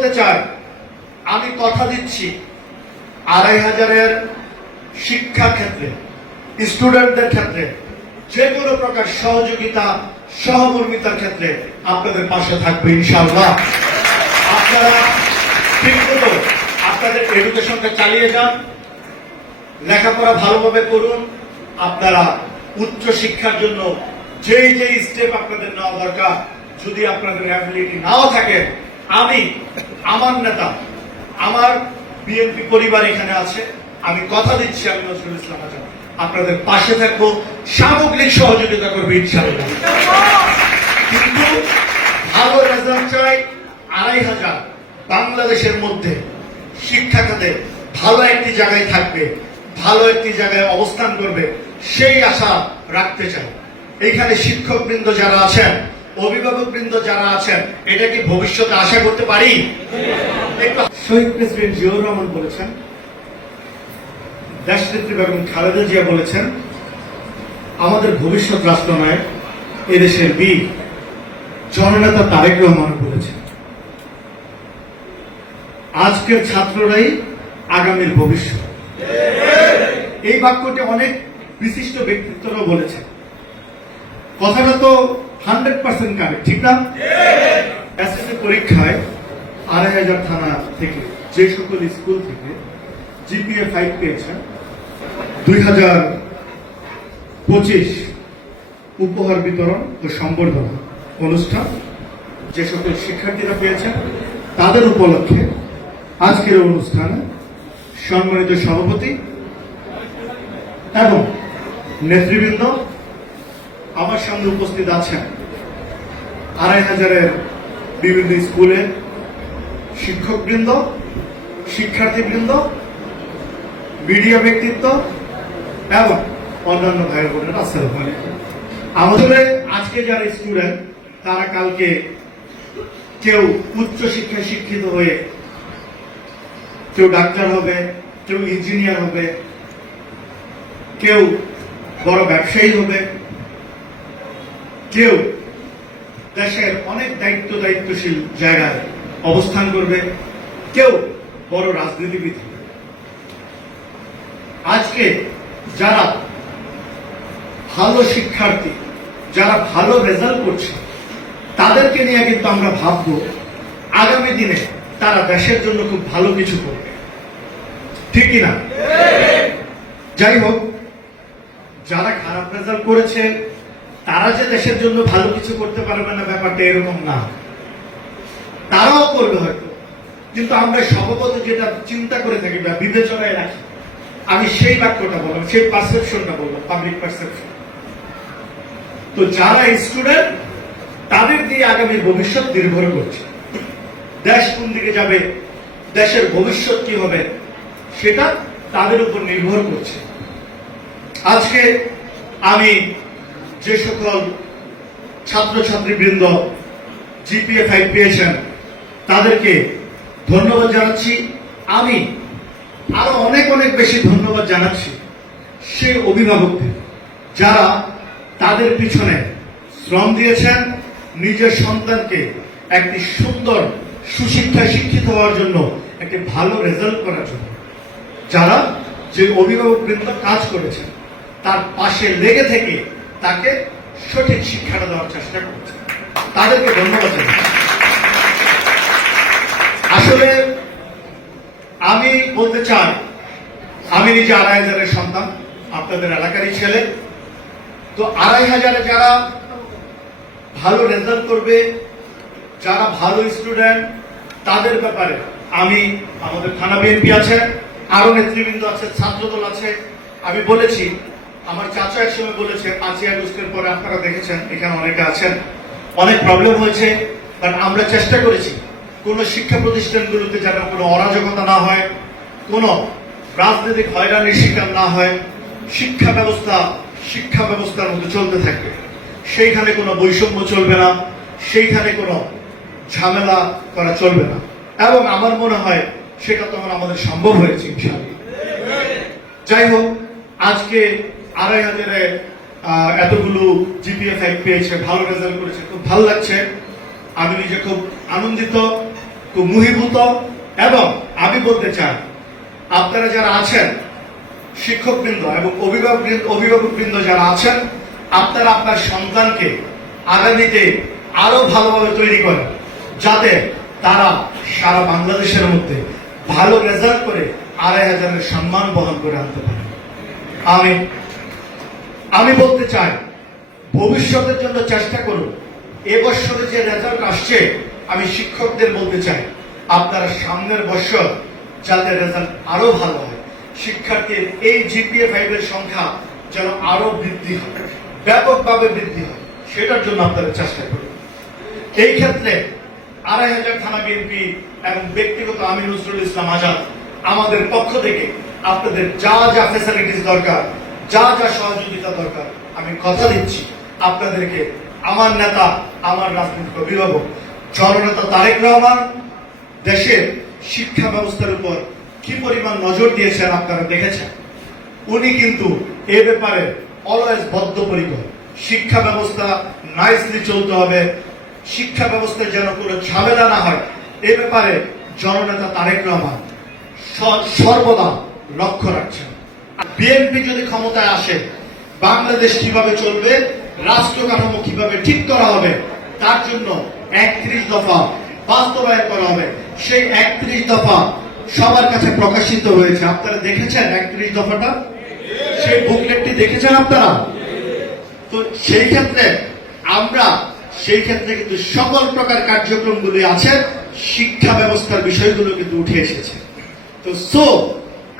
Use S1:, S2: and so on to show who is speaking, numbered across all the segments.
S1: বলতে চাই, আমি কথা দিচ্ছি আড়াই হাজারের শিক্ষা ক্ষেত্রে স্টুডেন্টদের ক্ষেত্রে, যে কোনো প্রকার সহযোগিতা, সহমর্মিতার ক্ষেত্রে আপনাদের পাশে থাকবে ইনশাআল্লাহ। আপনারা ঠিক ঠিকমতো আপনাদের এডুকেশনটা চালিয়ে যান, লেখাপড়া ভালোভাবে করুন, আপনারা উচ্চ শিক্ষার জন্য যেই যেই স্টেপ আপনাদের নেওয়া দরকার, যদি আপনাদের অ্যাবিলিটি নাও থাকে আমি, আমার নেতা, আমার বিএনপি পরিবার এখানে আছে, আমি কথা দিচ্ছি আমি নজরুল ইসলাম আজাদ। আপনাদের পাশে থাকব, সামগ্রিক সহযোগিতা করব ইনশাআল্লাহ। কিন্তু ভালো রেজাল্ট চাই আড়াই হাজার বাংলাদেশের মধ্যে শিক্ষা খাতে ভালো একটি জায়গায় থাকবে, ভালো একটি জায়গায় অবস্থান করবে, সেই আশা রাখতে চাই। এইখানে শিক্ষকবৃন্দ যারা আছেন অভিভাবক বৃন্দ যারা আছেন, এটা কি ভবিষ্যতে আশা করতে পারি? শহীদ প্রেসিডেন্ট জিয়াউর রহমান বলেছেন, দেশনেত্রী বেগম খালেদা জিয়া বলেছেন, আমাদের ভবিষ্যৎ রাষ্ট্রনায়ক এদেশের বীর জননেতা তারেক রহমান বলেছেন। আজকের ছাত্ররাই আগামীর ভবিষ্যৎ। এই বাক্যটি অনেক বিশিষ্ট ব্যক্তিত্বরা বলেছেন। কথাটা তো হান্ড্রেড পার্সেন্ট কারেক্ট ঠিক না? এসএসসি পরীক্ষায় আড়াই হাজার থানা থেকে, যে সকল স্কুল থেকে জিপিএ ফাইভ পেয়েছেন দুই হাজার পঁচিশ উপহার বিতরণ ও সম্বর্ধনা অনুষ্ঠান যে সকল শিক্ষার্থীরা পেয়েছেন তাদের উপলক্ষে আজকের অনুষ্ঠানে সম্মানিত সভাপতি এবং নেতৃবৃন্দ আমার সামনে উপস্থিত আছেন আড়াই হাজারের বিভিন্ন স্কুলের শিক্ষকবৃন্দ, শিক্ষার্থীবৃন্দ, মিডিয়া ব্যক্তিত্ব এবং অন্যান্য ভাই বোনের, আসসালামু আলাইকুম। আমাদের আজকে যারা স্টুডেন্ট, তারা কালকে কেউ উচ্চ শিক্ষায় শিক্ষিত হয়ে কেউ ডাক্তার হবে, কেউ ইঞ্জিনিয়ার হবে, কেউ বড় ব্যবসায়ী হবে কেউ দেশের অনেক দায়িত্ব দায়িত্বশীল জায়গায় অবস্থান করবে, কেউ বড় রাজনীতিবিদ আজকে যারা ভালো শিক্ষার্থী, যারা ভালো রেজাল্ট করছে, তাদেরকে নিয়ে কিন্তু আমরা ভাববো, আগামী দিনে তারা দেশের জন্য খুব ভালো কিছু করবে। ঠিক কিনা? যাই হোক, যারা খারাপ রেজাল্ট করেছে তারা যে দেশের জন্য ভালো কিছু করতে পারবে না, ব্যাপারটা এরকম না। তারাও করবে হয়তো। কিন্তু আমরা স্বভাবত যেটা চিন্তা করে থাকি বা বিবেচনায় রাখি, আমি সেই বাক্যটা বললাম, সেই পারসেপশনটা বললাম পাবলিক পারসেপশন তো যারা স্টুডেন্ট তাদের দিয়ে আগামী ভবিষ্যৎ নির্ভর করছে। দেশ কোন দিকে যাবে, দেশের ভবিষ্যৎ কি হবে, সেটা তাদের উপর নির্ভর করছে। আজকে আমি যে সকল ছাত্রছাত্রী বৃন্দ জিপিএ ফাইভ পেয়েছেন, তাদেরকে ধন্যবাদ জানাচ্ছি। আমি আরও অনেক অনেক বেশি ধন্যবাদ জানাচ্ছি সেই অভিভাবকদের, যারা তাদের পিছনে শ্রম দিয়েছেন, নিজের সন্তানকে একটি সুন্দর সুশিক্ষায় শিক্ষিত হওয়ার জন্য, একটি ভালো রেজাল্ট করার জন্য। যারা যে অভিভাবক বৃন্দ কাজ করেছেন, তার পাশে লেগে থেকে তাকে সঠিক শিক্ষাটা দেওয়ার চেষ্টা করেছে। তাদেরকে ধন্যবাদ আসলে আমি বলতে চাই, আমি নিজে আড়াই হাজারের সন্তান, আপনাদের এলাকারই ছেলে। তো আড়াই হাজারে যারা ভালো রেজাল্ট করবে, যারা ভালো স্টুডেন্ট তাদের ব্যাপারে আমি আমাদের থানা বিএনপি আছে, আরও নেতৃবৃন্দ আছে, ছাত্রদল আছে। আমি বলেছি আমার চাচা একসময় বলেছে পাঁচই আগস্টের পরে আপনারা দেখেছেন, এখানে অনেকে আছেন। অনেক প্রবলেম হয়েছে বাট আমরা চেষ্টা করেছি। কোন শিক্ষা প্রতিষ্ঠানগুলোতে যেন কোনো অরাজকতা না হয়, কোন রাজনৈতিক হয়রানির শিকার না হয়, শিক্ষা ব্যবস্থা, শিক্ষা ব্যবস্থার মধ্যে চলতে থাকবে সেইখানে কোনো বৈষম্য চলবে না, সেইখানে কোনো ঝামেলা করা চলবে না। এবং আমার মনে হয়, সেটা তখন আমাদের সম্ভব হয়েছে, ইনশাআল্লাহ। যাই হোক, আজকে আড়াই হাজারে এতগুলো জিপিএ ফাইভ পেয়েছে, ভালো রেজাল্ট করেছে, খুব ভালো লাগছে। আমি নিজে খুব আনন্দিত, খুব মুহিভূত, এবং আমি বলতে চাই, আপনারা যারা আছেন, শিক্ষকবৃন্দ এবং অভিভাবক অভিভাবকবৃন্দ যারা আছেন, আপনারা আপনার সন্তানকে আগামীতে আরও ভালোভাবে তৈরি করেন, যাতে তারা সারা বাংলাদেশের মধ্যে ভালো রেজাল্ট করে আড়াই হাজারের সম্মান বহন করে আনতে পারে। আমি আমি বলতে চাই, ভবিষ্যতের জন্য চেষ্টা করুন। এবছরে যে রেজাল্ট আসছে, আমি শিক্ষকদের বলতে চাই, আপনারা সামনের বছর যাতে রেজাল্ট আরও ভালো হয়, শিক্ষার্থীর এই জিপিএ ফাইভের সংখ্যা যেন আরও বৃদ্ধি হয়, ব্যাপকভাবে বৃদ্ধি হয়, সেটার জন্য আপনারা চেষ্টা করুন। এই ক্ষেত্রে আড়াই হাজার থানা বিএনপি এবং ব্যক্তিগত আমি নজরুল ইসলাম আজাদ আমাদের পক্ষ থেকে আপনাদের যা যা ফেসিলিটিস দরকার যা যা সহযোগিতা দরকার, আমি কথা দিচ্ছি। আপনাদেরকে আমার নেতা, আমার রাজনৈতিক অভিভাবক, জননেতা তারেক রহমান, দেশের শিক্ষা ব্যবস্থার উপর কি পরিমাণ নজর দিয়েছেন আপনারা দেখেছেন? উনি কিন্তু এ ব্যাপারে অলওয়েজ বদ্ধপরিকর। শিক্ষা ব্যবস্থা নাইসলি চলতে হবে। শিক্ষা ব্যবস্থায় যেন কোনো ঝামেলা না হয়। এ ব্যাপারে জননেতা তারেক রহমান সর্বদা লক্ষ্য রাখছেন। বিএনপি যদি ক্ষমতায় আসে, বাংলাদেশ কীভাবে চলবে, রাষ্ট্র কাঠামো কীভাবে ঠিক করা হবে, তার জন্য একত্রিশ দফা বাস্তবায়ন করা হবে। সেই একত্রিশ দফা সবার কাছে প্রকাশিত হয়েছে। আপনারা দেখেছেন একত্রিশ দফাটা? সেই বুকলেটটি দেখেছেন আপনারা? তো সেই ক্ষেত্রে আমরা, সেই ক্ষেত্রে কিন্তু সকল প্রকার কার্যক্রমগুলি আছে, শিক্ষা ব্যবস্থার বিষয়গুলো কিন্তু উঠে এসেছে। তো সো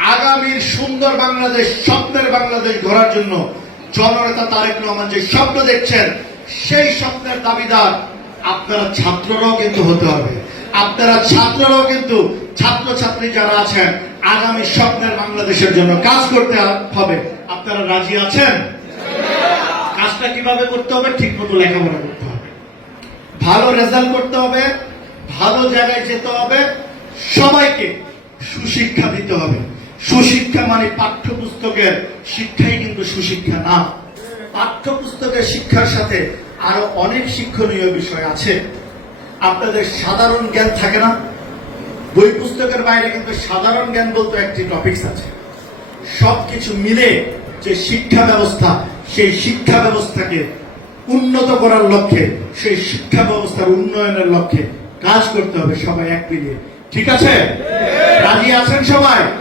S1: আগামীর সুন্দর বাংলাদেশ, স্বপ্নের বাংলাদেশ গড়ার জন্য জননেতা তারেক রহমান যে স্বপ্ন দেখছেন, সেই স্বপ্নের দাবিদার আপনারা ছাত্ররাও কিন্তু হতে হবে। আপনারা ছাত্ররাও কিন্তু ছাত্রছাত্রী যারা আছেন, আগামী স্বপ্নের বাংলাদেশের জন্য কাজ করতে হবে। আপনারা রাজি আছেন? কাজটা কীভাবে করতে হবে? ঠিক মতো লেখাপড়া করতে হবে। ভালো রেজাল্ট করতে হবে, ভালো জায়গায় যেতে হবে, সবাইকে সুশিক্ষা দিতে হবে। সুশিক্ষা মানে পাঠ্যপুস্তকের শিক্ষাই কিন্তু সুশিক্ষা না। পাঠ্যপুস্তকের শিক্ষার সাথে আরও অনেক শিক্ষণীয় বিষয় আছে। আপনাদের সাধারণ জ্ঞান থাকে না? বই পুস্তকের বাইরে কিন্তু সাধারণ জ্ঞান বলতে একটি টপিকস আছে। সবকিছু মিলে যে শিক্ষা ব্যবস্থা, সেই শিক্ষা ব্যবস্থাকে উন্নত করার লক্ষ্যে, সেই শিক্ষা ব্যবস্থার উন্নয়নের লক্ষ্যে কাজ করতে হবে সবাই এক মিলিয়ে। ঠিক আছে? রাজি আছেন সবাই?